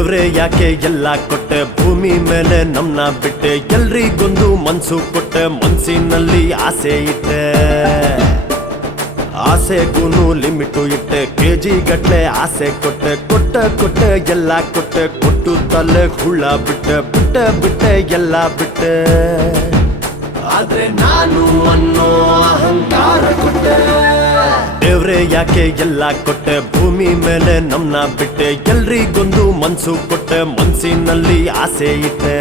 ದೇವ್ರೆ ಯಾಕೆ ಎಲ್ಲ ಕೊಟ್ಟೆ ಭೂಮಿ ಮೇಲೆ ನಮ್ನ ಬಿಟ್ಟೆ ಎಲ್ರಿಗೊಂದು ಮನ್ಸು ಕೊಟ್ಟೆ ಮನ್ಸಿನಲ್ಲಿ ಆಸೆ ಇಟ್ಟೆ ಆಸೆಗೂನು ಲಿಮಿಟು ಇಟ್ಟೆ ಕೆಜಿ ಗಟ್ಲೆ ಆಸೆ ಕೊಟ್ಟೆ ಕೊಟ್ಟೆ ಎಲ್ಲ ಕೊಟ್ಟೆ ಕೊಟ್ಟು ತಲೆ ಹುಳ ಬಿಟ್ಟೆ ಬಿಟ್ಟೆ ಎಲ್ಲ ಬಿಟ್ಟೆ ಆದ್ರೆ ನಾನು ಅನ್ನೋ ಅಹಂಕಾರ ಕೊಟ್ಟೆ ದೇವ್ರೆ ಯಾಕೆ ಎಲ್ಲ ಕೊಟ್ಟೆ ಭೂಮಿ ಮೇಲೆ ನಮ್ನ ಬಿಟ್ಟೆ ಎಲ್ರಿಗೊಂದು ಮನ್ಸು ಕೊಟ್ಟೆ ಮನ್ಸಿನಲ್ಲಿ ಆಸೆ ಇಟ್ಟೆ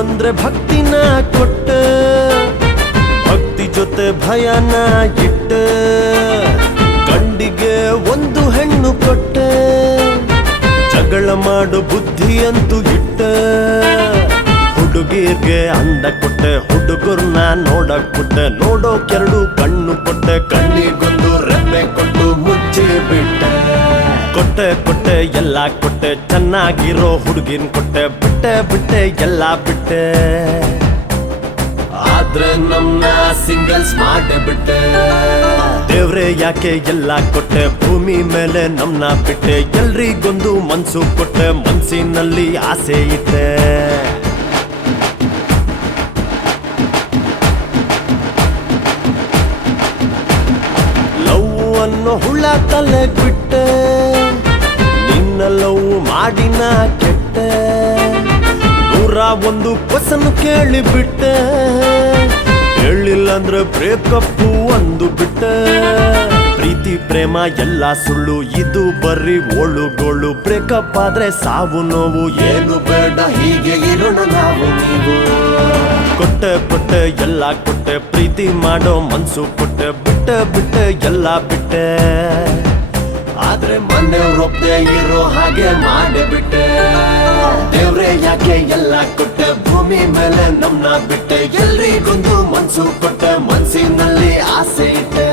ಅಂದ್ರೆ ಭಕ್ತಿನ ಕೊಟ್ಟ ಭಕ್ತಿ ಜೊತೆ ಭಯನ ಇಟ್ಟ ಗಂಡಿಗೆ ಒಂದು ಹೆಣ್ಣು ಕೊಟ್ಟ ಜಗಳ ಮಾಡೋ ಬುದ್ಧಿಯಂತೂ ಇಟ್ಟ ಹುಡುಗಿರ್ಗೆ ಅಂದ ಕೊಟ್ಟೆ ಹುಡುಗರ್ನ ನೋಡಕ್ ಕೊಟ್ಟೆ ನೋಡೋಕೆರಡು ಕಣ್ಣು ಕೊಟ್ಟೆ ಕಣ್ಣಿಗೊಂದು ರೆಪ್ಪೆ ಕೊಟ್ಟು ಮುಚ್ಚಿ ಬಿಟ್ಟೆ ಕೊಟ್ಟೆ ಎಲ್ಲ ಕೊಟ್ಟೆ ಚೆನ್ನಾಗಿರೋ ಹುಡುಗಿನ್ ಕೊಟ್ಟೆ ಬಿಟ್ಟೆ ಎಲ್ಲ ಬಿಟ್ಟೆ ಆದ್ರೆ ನಮ್ನ ಸಿಂಗಲ್ಸ್ ಮಾಡೇ ಬಿಟ್ಟೆ ದೇವ್ರೆ ಯಾಕೆ ಎಲ್ಲ ಕೊಟ್ಟೆ ಭೂಮಿ ಮೇಲೆ ನಮ್ನ ಬಿಟ್ಟೆ ಎಲ್ರಿಗೊಂದು ಮನ್ಸು ಕೊಟ್ಟೆ ಮನ್ಸಿನಲ್ಲಿ ಆಸೆ ಇಟ್ಟೆ ಲವ್ ಅನ್ನೋ ಹುಳ ತಲೆ ಬಿಟ್ಟೆ ನಿನ್ನ ಲವ್ ಮಾಡಿನ ಕೆಟ್ಟೆ 101 ಕ್ವಶನ್ ಕೇಳಿಬಿಟ್ಟೆ ಹೇಳಿಲ್ಲ ಅಂದ್ರೆ ಬ್ರೇಕಪ್ ಒಂದು ಬಿಟ್ಟೆ ಪ್ರೀತಿ ಪ್ರೇಮ ಎಲ್ಲ ಸುಳ್ಳು ಇದು ಬರ್ರಿ ಓಳುಗೋಳು ಬ್ರೇಕಪ್ ಆದ್ರೆ ಸಾವು ನೋವು ಏನು ಬೇಡ ಹೀಗೆ ಇರೋಣ ನಾವು ನೀವು ಕೊಟ್ಟೆ ಎಲ್ಲ ಕೊಟ್ಟೆ ಪ್ರೀತಿ ಮಾಡೋ ಮನ್ಸು ಕೊಟ್ಟೆ ಬಿಟ್ಟೆ ಎಲ್ಲ ಬಿಟ್ಟೆ ಆದ್ರೆ ಮನೆಯವ್ರೊಪ್ಪದೆ ಇರೋ ಹಾಗೆ ಮಾಡೇ ಬಿಟ್ಟೆ ದೇವ್ರೆ ಯಾಕೆ ಎಲ್ಲ ಕೊಟ್ಟೆ ಭೂಮಿ ಮೇಲೆ ನಮ್ನ ಬಿಟ್ಟೆ ಎಲ್ರಿಗೊಂದು ಮನ್ಸು ಕೊಟ್ಟೆ ಮನ್ಸಿನಲ್ಲಿ ಆಸೆ ಇಟ್ಟೆ